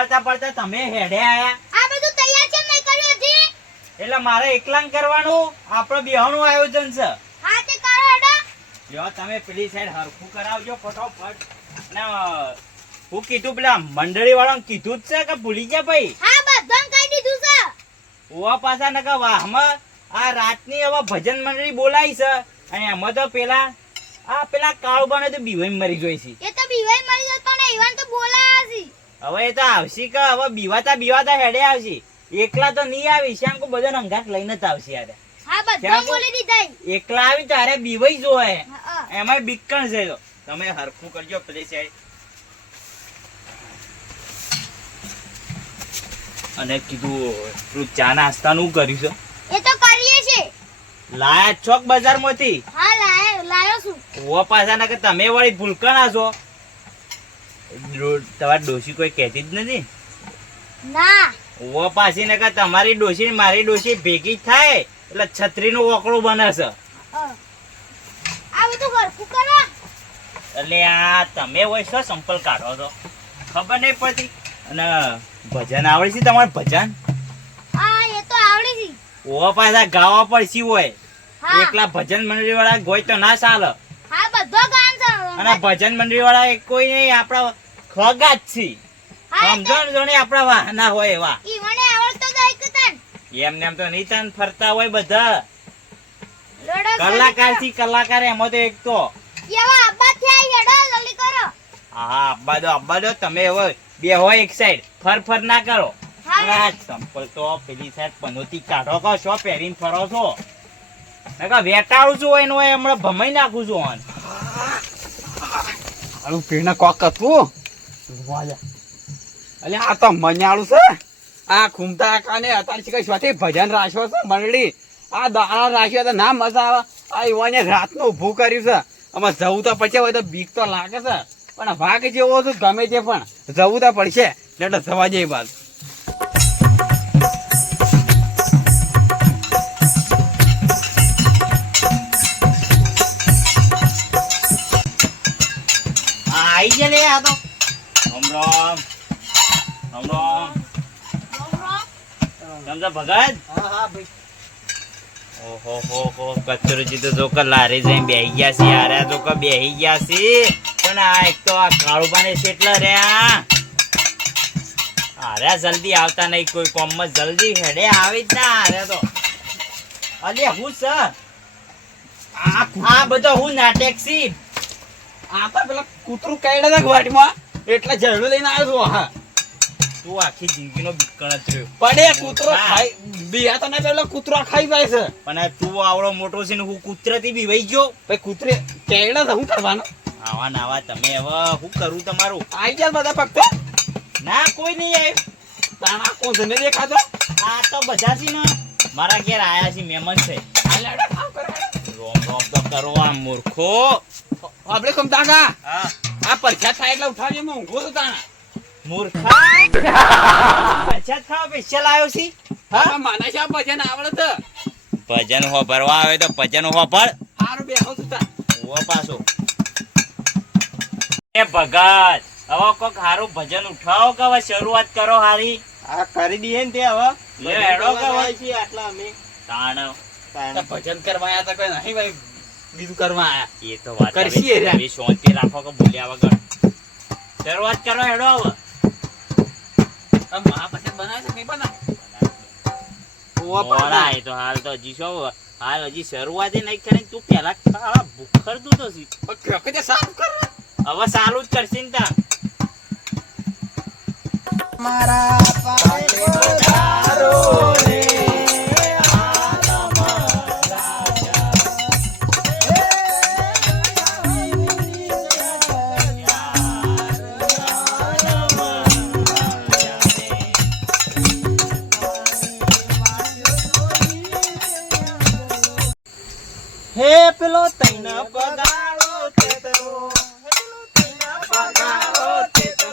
પડતા પડતા તમે હેડે આયા. આ બધું તૈયાર છે નહીં કર્યું હજી. એટલે મારે એકલા કરવાનું આપણે બેહવાનું આયોજન છે. હા તે કરો હેડો. લ્યો તમે પેલી સાઈડ હરખું કરાવજો ફટાફટ. ને હું કીધું પેલા મંડળી વાળાને કીધું જ છે કે ભૂલી ગયા ભાઈ? હા બધું કહી દીધું છે. ઓવા પાછા નકા વાહમાં આ રાતની હવે ભજન મંડળી બોલાવી છે અને એમાં તો પેલા કાળુબાને તો બીવાઈ મરી જોઈ છે. એ તો બીવાઈ મરી જત પણ ઈવન તો બોલાયા છે. હવે એ તો આવશે કે હવે બીવાતા હેડે આવશે. એકલા તો નહીં આવી શ્યામ કો બધા અંગાત લઈને જ આવશે યાર. હા બધું બોલી દીધા. એકલા આવી તારે બીવાઈ જોય હા. એમાં બીકણ છે. તો તમે હરખું કરજો પેલી સાઈડ. અને કીધું ચા નાસ્તાનું કર્યું છે? એ તો કરીએ છે. લાયા ચોક બજાર માંથી? હા લાયો છું. ઓ પાછા ના કે તમે વળી ભૂલકણા છો. તમારી ડોશી કોઈ કહેતી જ નથી? ના. ઓ પાછી ને કે તમારી ડોશી ને મારી ડોશી ભેગી થાય એટલે છત્રી નું ઓકળું બને છે. આ બધું હરખું કરો. એટલે આ તમે હોય શું સંપલ કાઢો છો ખબર નહીં પડતી. અને ભજન આવડે છે તમારે? ભજન હા એ તો આવડી છે. ઓ પાછા ગાવા પડશે હોય. હા. એકલા ભજન મંડળી વાળા ગોય તો ના ચાલે. હા બધો ગાન છે. અને ભજન મંડળી વાળા કોઈ નહીં આપડા ખગા જ છે. હા સમજો ને જોને આપડા વાહના હોય એવા. ઈ મને આવડતો જાય કે તન. એમને એમ તો નહીં તન ફરતા હોય બધા લડો કલાકાર થી કલાકાર. એમાં તો એક તો એવા આબા થયા હેડો જલ્દી કરો. હા અબ્બા દો તમે હવે બે હોય એક સાઈડ ફર ના કરો. હા. આ ચંપલ તો પેલી સાઈડ પનોતી કાઢો કો શો પહેરીને ફરો છો? નકા વેટાળું છું હોય ને હોય હમણાં ભમાઈ નાખું છું ઓન. આલું પીને કોક હતું અલે આ તો મન્યાળું છે. આ ઘૂમતા કાને અત્યારે કઈ સ્વાથી ભજન રાખ્યો છે મંડળી. આ દાડા રાખ્યો તો ના મજા આવે. આ યુવાને રાતનું ઊભું કર્યું છે. આમાં જવું તો પડશે. હોય તો બીક તો લાગે છે પણ વાઘ જેવો છે ગમે તે પણ જવું તો પડશે. એટલે જવા જાય બાદ. આઈ ગયા લે આ તો. રામ સમજા ભગત. હા ભાઈ. ઓહો હો કચરોજી તો જો કે લારે જઈને બેહી ગયા છે. યાર જો કે બેહી ગયા છે પણ આ એક તો આ કાળુબાને કેટલા રહ્યા. અરે જલ્દી આવતા નહીં કોઈ કોમમાં. જલ્દી હેડે આવી જ ના. અરે તો અલે હું સર આ બધો હું નાટક છે. આ તો પેલા કૂતરું કાઢ્યા હતા વાટમાં એટલે ઝરડું લઈને આવ્યો છું. હા તું આખી જિંદગીનો બીકણ જ રહ્યો. પડે કૂતરો ખાઈ બિયા તો ના પેલો કૂતરો ખાઈ જાય છે. પણ આ તું આવડો મોટો છે ને હું કૂતરાથી બી વહી ગયો. ભાઈ કૂતરે કેળા તો શું કરવાનું? આવા નાવા તમે હવે શું કરું તમારું? આઈ ગયા બધા ભક્તો? ના કોઈ નહીં આવ્યું. તાણા કોણ છે ને દેખાતો? આ તો બધા છે ને મારા ઘેર આયા છે મહેમાન છે. રોમ તો કરો આ મૂર્ખો. આપણે કમ તાકા હા આ પરછા થાય એટલે ઉઠાવીએ હું ઊંઘો છું તાણા. મૂર્ખા અચ્છા ખાવા સ્પેશિયલ આવ્યો છે. હા માના શા ભજન આવડે છે. ભજન હો ભરવા આવે તો ભજન હો ભર. હારું બેહો છું તા. ઓ પાછો એ ભગત હવે કોક હારું ભજન ઉઠાવો કે હવે શરૂઆત કરો હારી. આ કરી દઈએ ને તે હવે લે હેડો કે હવે. છીએ આટલા અમે તાણ ભજન કરવા આયા તા કોઈ નહીં ભાઈ બીજું કરવા આયા. એ તો વાત કરશીએ રે. હવે શાંતિ રાખો કે બોલ્યા વગર શરૂઆત કરો હેડો હવે. આ મહાભજન બનાવે છે નહીં બનાવે? મોડા એ તો હાલ તો હજી શું હાલ હજી શરૂઆત નહીં કરી. તું પેલા ભૂખરતું તો છી. ક્રકે સાફ કર હવે સારું જ કરશે ને તા. મારા પારે પધારો રે હે પેલો તૈના પગારો તેતરો પગારો તેતરો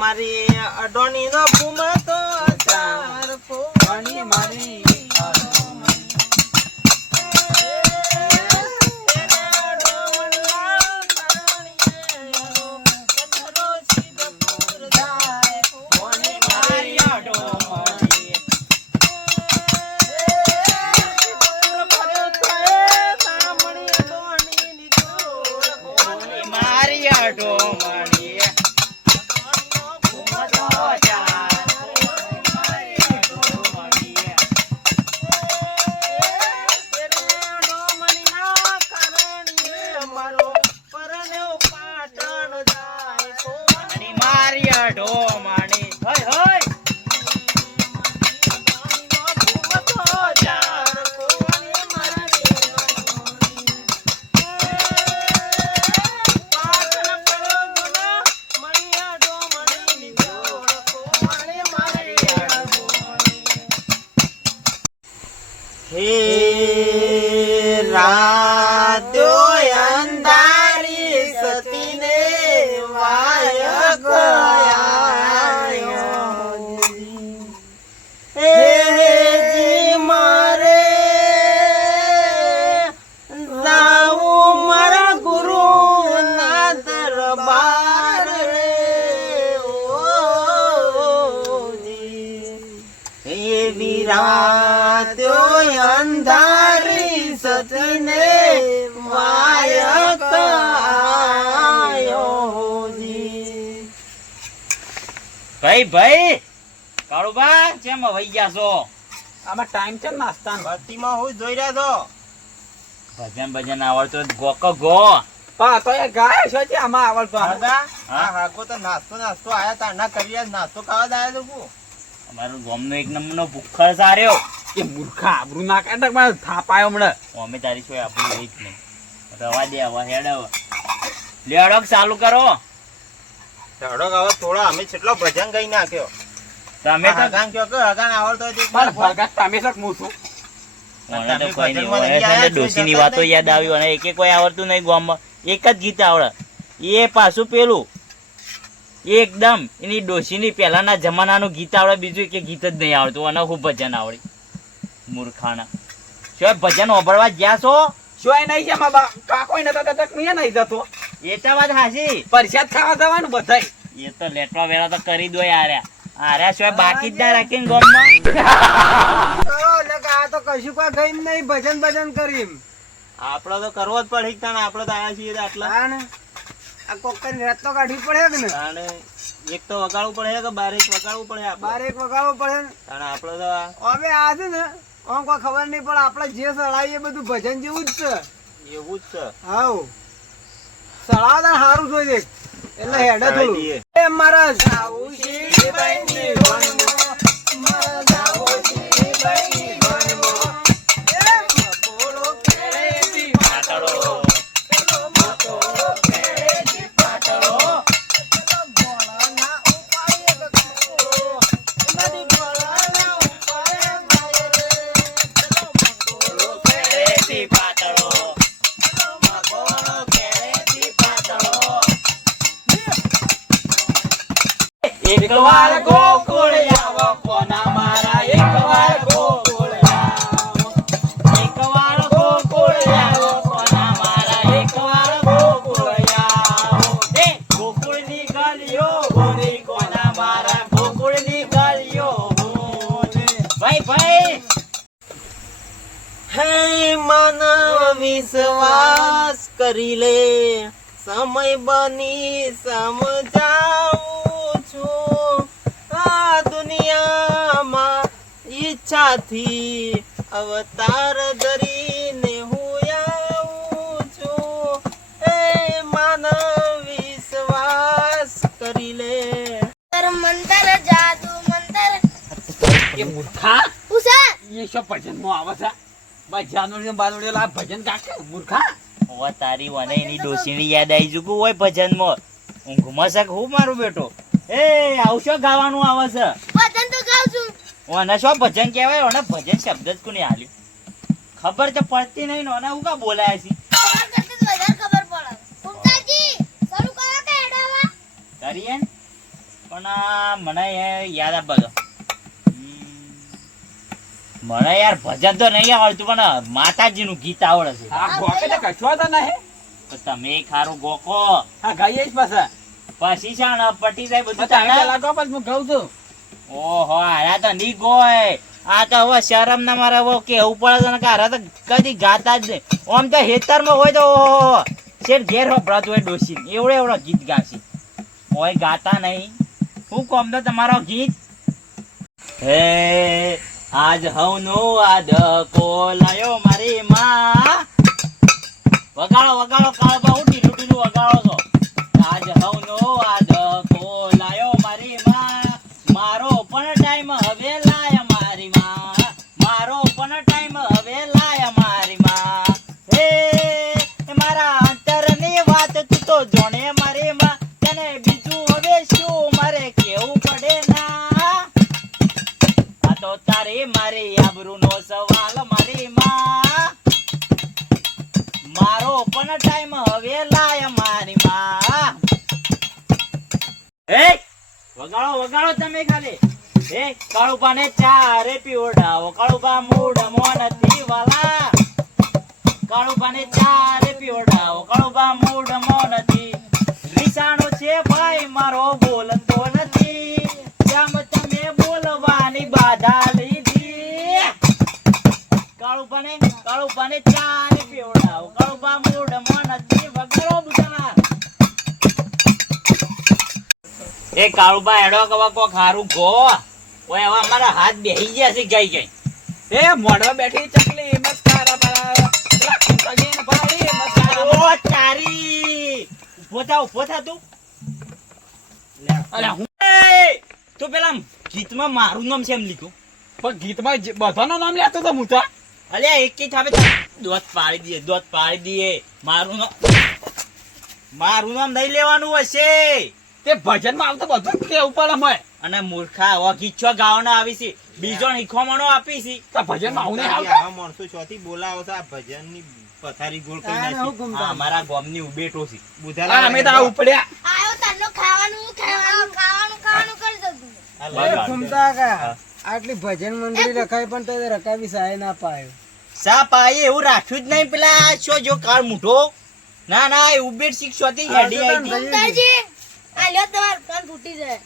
મારી અડોણીનો ભૂમતો ચાર ફૂવાની મારી અંધારી સતીને વાયક આયોજી. ભાઈ કાળુબા કેમ વઈ ગયા છો? આમાં ટાઈમ છે નાસ્તા ભરતીમાં હું જોઈ રહ્યા છો ભજન આવડતો ગોકો ગો પા તો એ ગાય છે જે આમાં આવડતો દાદા હા હાકો તો નાસ્તો આયા તા ના કરી નાસ્તો ખાવા દાયા તો અમારું ગામનો એક નંબરનો ભૂખડ સાર્યો એ મૂર્ખા આબરૂ ના કાઢે મને થાપ આવ્યો હમણાં અમે તારી શું આપણું રહી જ નહીં રવા દે હવે હેડ હવે લેડક ચાલુ કરો ધડક હવે થોડા અમે કેટલો ભજન ગઈ નાખ્યો તમે તો હગાન કયો કે હગાન આવડતો હોય તો એક મારે વાર ભરગા તમે શક હું છું મને તો કોઈ નહીં હોય ડોશીની વાતો યાદ આવી અને એક કોઈ આવડતું નહીં ગામમાં એક જ ગીત આવડે એ પાછું પેલું એકદમ એની ડોશીની પહેલાના જમાનાનું ગીત આવડે બીજું કે ગીત જ નહીં આવડતું અને ખૂબ ભજન આવડે મૂર્ખાના શું ભજન ઓભળવા ગયા છો? શું નહીં છે મારા કાકો નતા તક નહીં નહીં જતો એ તો વાત હાચી પરસાદ ખાવા જવાનું બધાય એ તો લેટવા વેલા તો કરી દો આર્યા શું બાકી જ ના રાખીને ગામમાં આ તો કશું કોઈ ગઈ નહીં ભજન કરી આપડે તો કરવો જ પડે ને આપડે તો આયા છીએ આટલા આ કોકની રાત તો કાઢવી પડે કે ને એક તો વગાડવું પડે કે બારેક વગાડવું પડે બારેક વગાડવું પડે અને આપડે તો હવે આ છે ને આમ કોઈ ખબર નહીં પણ આપડે જે સળાઈએ બધું ભજન જેવું જ છે એવું જ છે હાઉ સળાવતા સારું જોઈએ એટલે હેડે થોડું એ મારા જાવું શીબાઈની વનમાં મારા જાવું શીબાઈની વનમાં એ મકોડો કેળેથી પાટડો પેલો મકોડો કેળેથી પાટડો પેલો ગોળાના ઉપાય ગગડો એનાથી ગોળાના ઉપાય ગાય રે પેલો મકોડો કેળેથી પાટડો પેલો મકોડો કેળેથી પાટડો. એકવાર ગોકુળ આવો કોના મારા એકવાર ગોકુળ આવો એકવાર ગોકુળ આવો કોના મારા એકવાર ગોકુળ આવો એ ગોકુળની ગલીઓ ભૂલી કોના મારા ગોકુળની ગલીઓ ભૂલી. ભાઈ હે માનવ વિશ્વાસ કરી લે સમય બની સમજાવું છું આ દુનિયામાં ઈચ્છાથી અવતાર ધરીને હું આવું છું હે માનવ વિશ્વાસ કરી લે મંતર જાદુ મંતર એ મૂર્ખા ઉસા એ શું ભજનમાં આવે છે ભજન બાજુ આ ભજન કાકે મૂર્ખા હવે તારી વને એની ડોશીની યાદ આવી ચૂકું હોય ભજનમાં ઊંઘમાં શક હું મારું બેટો એ આવું શું ગાવાનું આવે છે ભજન તો ગાઉં છું ઓને શું ભજન કહેવાય ઓને ભજન શબ્દ જ કોને હાલ્યું ખબર તો પડતી નહીં ને ઓને હું કા બોલાય છે તમારા કરતા વધારે ખબર પડે ઉમતાજી શરૂ કરો કે હેડાવા કરીએ ને પણ મને યાદ આપ બધો મને યાર ભજન તો નહીં આવડતું પણ માતાજીનું ગીત આવડે છે. આ ગોકે તો કશો તો નહીં. તો તમે ખારું ગોકો આ ગાઈએ જ પાછા. પછી છે ને પટી જાય બધું પછી આગળ તાણે. લાગો પછી હું ગાઉં છું. ઓહો આરા તો નહીં ગોય. આ તો હવે શરમ ના મારે હવે કેવું પડે છે ને કે આરા તો કદી ગાતા જ નહીં. આમ તો હેતરમાં હોય તો ઓહો શેર ઘેર હોભળાતું હોય ડોસી એવડે એવડો ગીત ગાશી હોય ગાતા નહીં. હું કોમ તો તમારો ગીત હે આજ હવનો આદકો લાયો મારી માં. વગાડો વગાડો કાળબા હું ઢીલું ઢીલું વગાડો છો. આજ હવનો આદકો લાયો મારી માં. મારો પણ ટાઈમ હવે લાય મારી માં. મારો પણ ટાઈમ હવે લાય મારી માં. હે મારા અંતરની વાત તું તો જોણે મારી માં. તને બીજું હવે શું મારે કેવું પડે ના. આ તો તારી મારી આબરૂનો સવાલ મારી માં. મારો પણ ટાઈમ હવે લાય મારી માં. એ વગાડો વગાડો તમે ખાલી. એ કાળુબાને ચારે પીવડાવો કાળુબા મૂડ મોનથી વાલા. કાળુબાને ચારે પીવડાવો કાળુબા મૂડ મોનથી. નિશાણો છે ભાઈ મારો બોલતો નથી. જેમ તમે બોલવાની બાધા લીધી. કાળુબાને ચારે પીવડાવો કાળુબા મૂડ મોનથી. વગાડો બુધા. એ કાળુબા હેડો કવા કોક હારું ગો. ઓય હવે અમારા હાથ બેહી ગયા છે ગઈ ગઈ. એ મોઢવા બેઠી ચકલી મસ્કારા પરાવા. પેલા ખુંટાગીને પાડી મસ્કારા. ઓ તારી ઉભો થા તું. અરે હું એ, તું પેલા ગીતમાં મારું નામ છે એમ લીધું. પણ ગીતમાં બધાનું નામ લેતો તો હું તો. અલ્યા એક જ થાપે દોત પાડી દઈએ. મારું નામ નહીં લેવાનું હશે. તે ભજનમાં આવતો બધું કેવું પડે મય. અને મૂર્ખા હવે ગીત છો ગાવાના આવી છે. બીજો શીખવામણો આપી છે. તો ભજનમાં આવું નહીં આવતું. આવા માણસો ચોથી બોલાવો છો આ ભજનની પથારી ગોળ કરી નાખી. હા, અમારા ગામની ઉભેટો છે. આ અમે તો આ ઉપડ્યા. આયો તારનો ખાવાનું ખાવાનું કરી દઉં તું. આ એ લગાડ. ઘૂમતા હા. કા આટલી ભજન મંડળી રખાય પણ તો રકાબી સહાય ના પાયો. સાપ આયે એવું રાખ્યું જ નહીં. પેલા છો જો કાળ મૂઠો. ના ના એ ઉભેટ શીખશોથી હેડી આવી હતી. સુંદરજી આ લ્યો તમાર કાન ફૂટી જાય.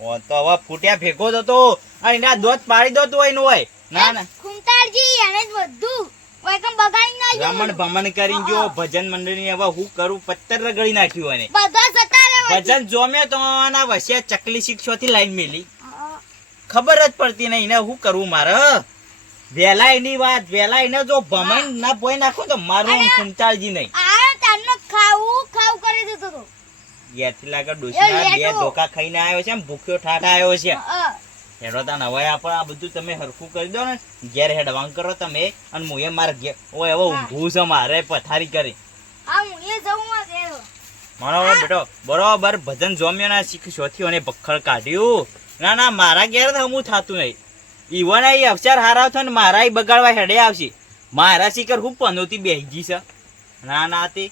ઓ તો હવે ફૂટ્યા ભેગો જ હતો. અને એના દોત પાડી દો તો એનું હોય. ના ના ખુમતારજી એને જ બધું વૈકમ બગાડી નાખ્યું. રમણ ભમણ કરી ગયો ભજન મંડળી. હવે હું કરું પત્તર રગડી નાખ્યું એને. બધા જતા રહે ભજન જોમ્યો તો આના વસ્યા ચકલી શીખશોથી લાઈન મેલી. ખબર જ પડતી નહીં ને હું કરવું મારે. વેલા એની વાત વેલા એને જો ભમણ ના પોઈ નાખો તો મારું ખુમતાળજી નહીં. આ તારનો ખાવું કરી દીધું તો. યારથી લાગે ડોશીના બે લેટો. ધોકા ખાઈને આવ્યો છે. ભૂખ્યો ઠાઠ આવ્યો છે. હા. હેડો તા નવાય આપણે આ બધું તમે હરખું કરી દો ને. ઘેર હેડવાંગ કરો તમે. અને હું એ મારે ઘેર ઓય હવે ઊંઘવું છે મારે પથારી કરી. આ હું એ જવું માં ગયો. મારો બેટો બરોબર ભજન જોમ્યો ના શીખ શોથી અને બખડ કાઢ્યું. ના ના મારા ઘેર તો હમું થતું નહીં. ઈવન એ અવસર હારાવ થાય ને મારા બગાડવા હેડે આવશે. મારા શિખર હું પનોતી બેહી ગઈ છે. ના ના તે